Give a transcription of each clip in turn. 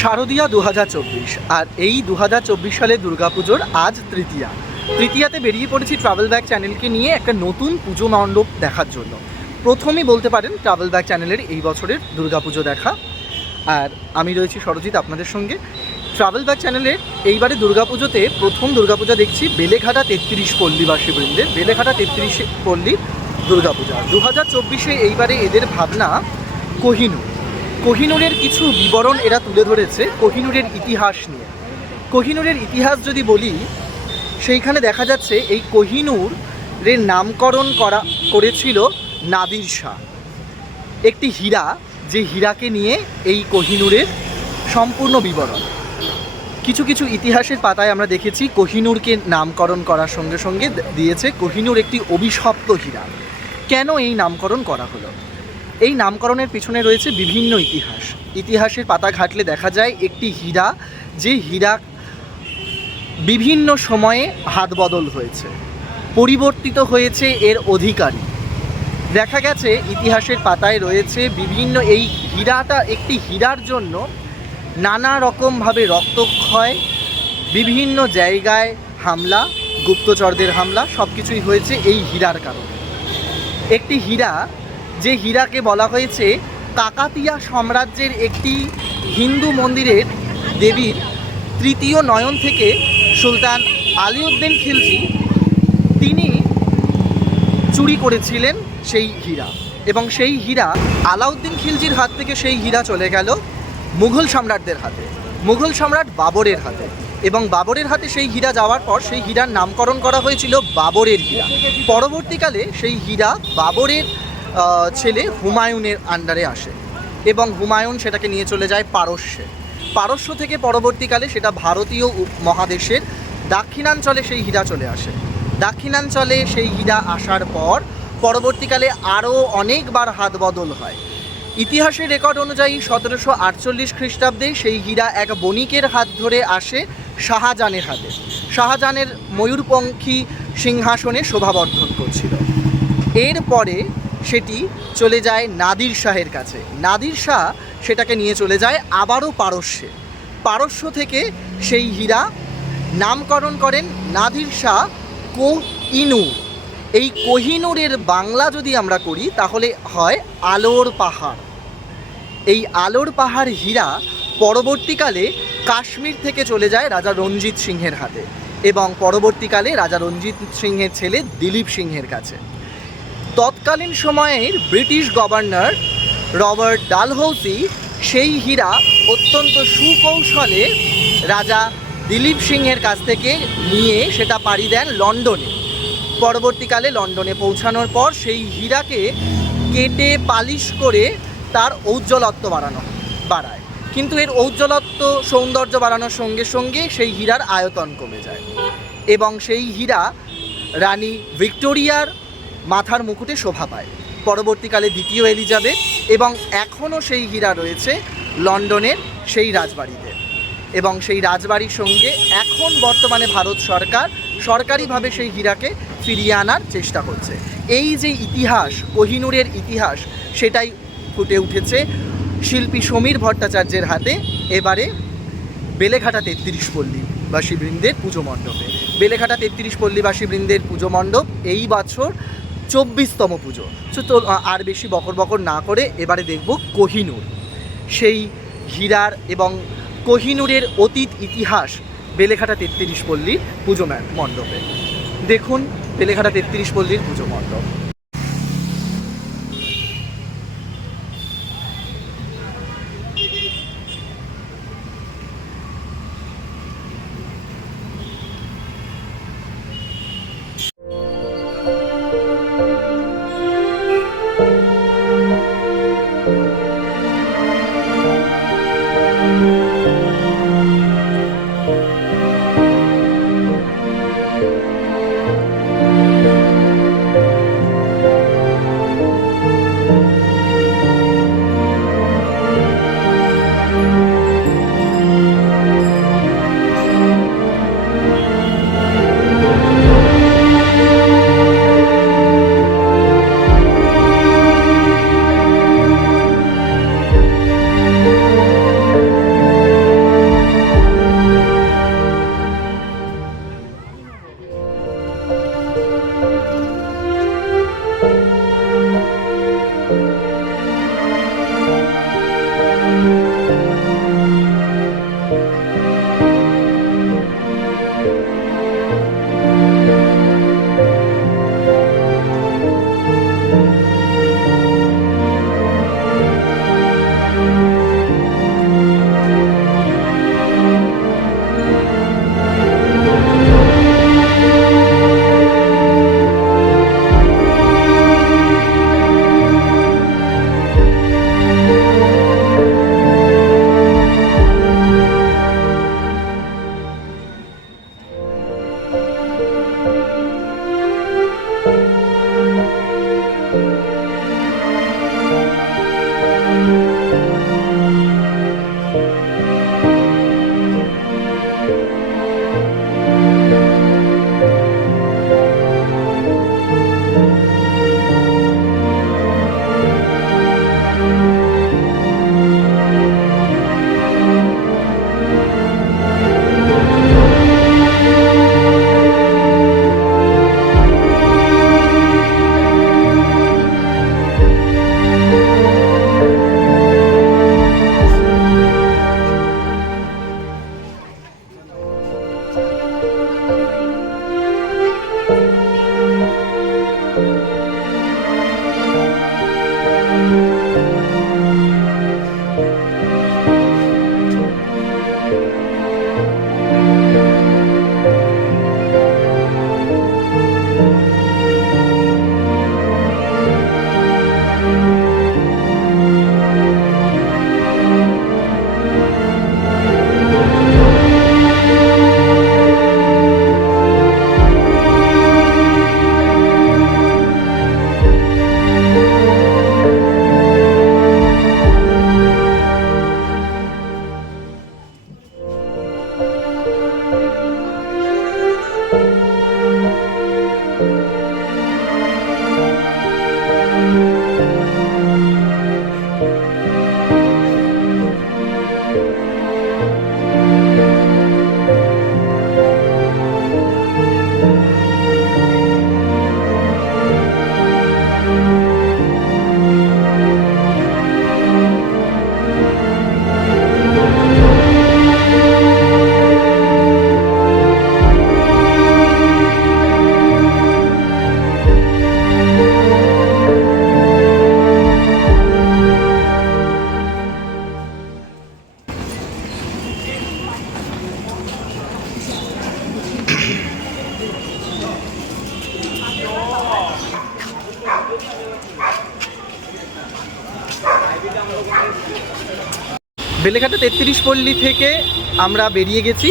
শারদীয়া 2024 আর এই 2024 সালে দুর্গাপুজোর আজ তৃতীয়াতে বেরিয়ে পড়েছি ট্রাভেল ব্যাগ চ্যানেলকে নিয়ে একটা নতুন পুজো মণ্ডপ দেখার জন্য। প্রথমেই বলতে পারেন ট্রাভেল ব্যাগ চ্যানেলের এই বছরের দুর্গাপুজো দেখা। আর আমি রয়েছি সরজিৎ আপনাদের সঙ্গে। ট্রাভেল ব্যাগ চ্যানেলের এইবারে দুর্গাপুজোতে প্রথম দুর্গাপূজা দেখছি বেলেঘাটা 33 পল্লীবাসী বৃন্দের, বেলেঘাটা 33 পল্লীর দুর্গাপূজা 2024-এ। এইবারে এদের ভাবনা কোহিনুরের কিছু বিবরণ এরা তুলে ধরেছে কোহিনুরের ইতিহাস নিয়ে। কোহিনুরের ইতিহাস যদি বলি, সেইখানে দেখা যাচ্ছে এই কোহিনুরের নামকরণ করেছিল নাদির শাহ, একটি হীরা, যে হীরাকে নিয়ে এই কোহিনুরের সম্পূর্ণ বিবরণ। কিছু ইতিহাসের পাতায় আমরা দেখেছি কোহিনুরকে নামকরণ করার সঙ্গে সঙ্গে দিয়েছে কোহিনুর একটি অভিশপ্ত হীরা। কেন এই নামকরণ করা হলো? এই নামকরণের পিছনে রয়েছে বিভিন্ন ইতিহাসের পাতা ঘাটলে দেখা যায় একটি হীরা, যে হীরা বিভিন্ন সময়ে হাত বদল হয়েছে, পরিবর্তিত হয়েছে এর অধিকারী। দেখা গেছে ইতিহাসের পাতায় রয়েছে বিভিন্ন এই হীরাটা, একটি হীরার জন্য নানা রকমভাবে রক্তক্ষয়, বিভিন্ন জায়গায় হামলা, গুপ্তচরদের হামলা, সব কিছুই হয়েছে এই হীরার কারণে। একটি হীরা, যে হীরাকে বলা হয়েছে কাকাতিয়া সাম্রাজ্যের একটি হিন্দু মন্দিরের দেবীর তৃতীয় নয়ন থেকে সুলতান আলিউদ্দিন খিলজি তিনি চুরি করেছিলেন সেই হীরা, এবং সেই হীরা আলাউদ্দিন খিলজির হাত থেকে সেই হীরা চলে গেল মুঘল সম্রাটদের হাতে, মুঘল সম্রাট বাবরের হাতে। এবং বাবরের হাতে সেই হীরা যাওয়ার পর সেই হীরার নামকরণ করা হয়েছিল বাবরের হীরা। পরবর্তীকালে সেই হীরা বাবরের ছেলে হুমায়ুনের আন্ডারে আসে এবং হুমায়ুন সেটাকে নিয়ে চলে যায় পারস্য থেকে পরবর্তীকালে সেটা ভারতীয় মহাদেশের দাক্ষিণাঞ্চলে সেই হীরা চলে আসে। দাক্ষিণাঞ্চলে সেই হীরা আসার পর পরবর্তীকালে আরও অনেকবার হাত বদল হয়। ইতিহাসের রেকর্ড অনুযায়ী 1748 খ্রিস্টাব্দে সেই হীরা এক বণিকের হাত ধরে আসে শাহজাহানের হাতে। শাহজাহানের ময়ূরপঙ্খী সিংহাসনে শোভাবর্ধন করছিল। এরপরে সেটি চলে যায় নাদির শাহের কাছে। নাদির শাহ সেটাকে নিয়ে চলে যায় আবারও পারস্য থেকে সেই হীরা নামকরণ করেন নাদির শাহ কোহিনুর। এই কোহিনুরের বাংলা যদি আমরা করি তাহলে হয় আলোর পাহাড়। এই আলোর পাহাড় হীরা পরবর্তীকালে কাশ্মীর থেকে চলে যায় রাজা রঞ্জিত সিংহের হাতে, এবং পরবর্তীকালে রাজা রঞ্জিত সিংহের ছেলে দিলীপ সিংহের কাছে। তৎকালীন সময়ের ব্রিটিশ গভর্নর রবার্ট ডালহৌসি সেই হীরা অত্যন্ত সুকৌশলে রাজা দিলীপ সিংহের কাছ থেকে নিয়ে সেটা পাড়ি দেন লন্ডনে। পরবর্তীকালে লন্ডনে পৌঁছানোর পর সেই হীরাকে কেটে পালিশ করে তার ঔজ্জ্বলত্ব বাড়ায়, কিন্তু এর ঔজ্জ্বলত্ব সৌন্দর্য বাড়ানোর সঙ্গে সঙ্গে সেই হীরার আয়তন কমে যায়, এবং সেই হীরা রানী ভিক্টোরিয়ার মাথার মুকুটে শোভা পায়। পরবর্তীকালে দ্বিতীয় এলিজাবেথ, এবং এখনও সেই হীরা রয়েছে লন্ডনের সেই রাজবাড়িতে, এবং সেই রাজবাড়ির সঙ্গে এখন বর্তমানে ভারত সরকার সরকারিভাবে সেই হীরাকে ফিরিয়ে আনার চেষ্টা করছে। এই যে ইতিহাস, কোহিনুরের ইতিহাস, সেটাই ফুটে উঠেছে শিল্পী সমীর ভট্টাচার্যের হাতে এবারে বেলেঘাটা 33 পল্লীবাসী বৃন্দের পুজো মণ্ডপে। বেলেঘাটা 33 পল্লীবাসী বৃন্দের পুজো মণ্ডপ এই বছর 24তম পুজো। তো আর বেশি বকর না করে এবারে দেখব কোহিনুর, সেই হীরার এবং কোহিনুরের অতীত ইতিহাস বেলেঘাটা 33 পল্লীর পুজো মণ্ডপে। দেখুন বেলেঘাটা 33 পল্লীর পুজো মণ্ডপ। বেলেঘাটা 33 পল্লী থেকে আমরা বেরিয়ে গেছি।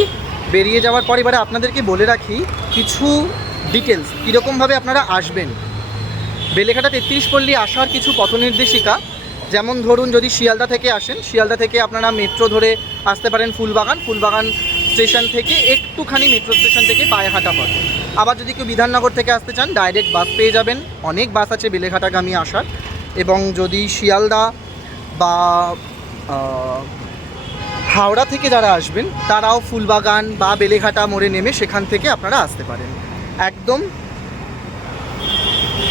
বেরিয়ে যাওয়ার পর এবারে আপনাদেরকে বলে রাখি কিছু ডিটেলস, কীরকমভাবে আপনারা আসবেন। বেলেঘাটা 33 পল্লী আসার কিছু পথ নির্দেশিকা, যেমন ধরুন যদি শিয়ালদা থেকে আসেন, শিয়ালদা থেকে আপনারা মেট্রো ধরে আসতে পারেন ফুলবাগান স্টেশন থেকে একটুখানি মেট্রো স্টেশন থেকে পায়ে হাঁটা পথে। আবার যদি কেউ বিধাননগর থেকে আসতে চান ডাইরেক্ট বাস পেয়ে যাবেন, অনেক বাস আছে বেলেঘাটাগামী আসার। এবং যদি শিয়ালদা বা হাওড়া থেকে যারা আসবেন তারাও ফুলবাগান বা বেলেঘাটা মোড়ে নেমে সেখান থেকে আপনারা আসতে পারেন। একদম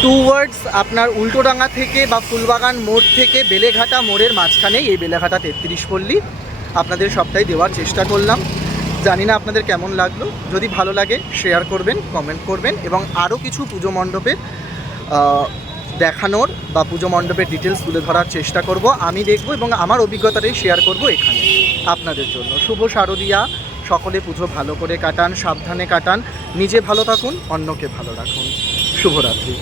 টুয়ার্ডস আপনার উল্টোডাঙ্গা থেকে বা ফুলবাগান মোড় থেকে বেলেঘাটা মোড়ের মাঝখানেই এই বেলেঘাটা 33 পল্লী আপনাদের সবটাই দেওয়ার চেষ্টা করলাম। জানি না আপনাদের কেমন লাগলো, যদি ভালো লাগে শেয়ার করবেন, কমেন্ট করবেন এবং আরও কিছু পুজো মণ্ডপের দেখানোর বা পুজো মণ্ডপের ডিটেলস তুলে ধরার চেষ্টা করব। আমি দেখব এবং আমার অভিজ্ঞতাটাই শেয়ার করব এখানে আপনাদের জন্য। শুভ শারদীয়া, সকলে পুজো ভালো করে কাটান, সাবধানে কাটান, নিজে ভালো থাকুন, অন্যকে ভালো রাখুন। শুভরাত্রি।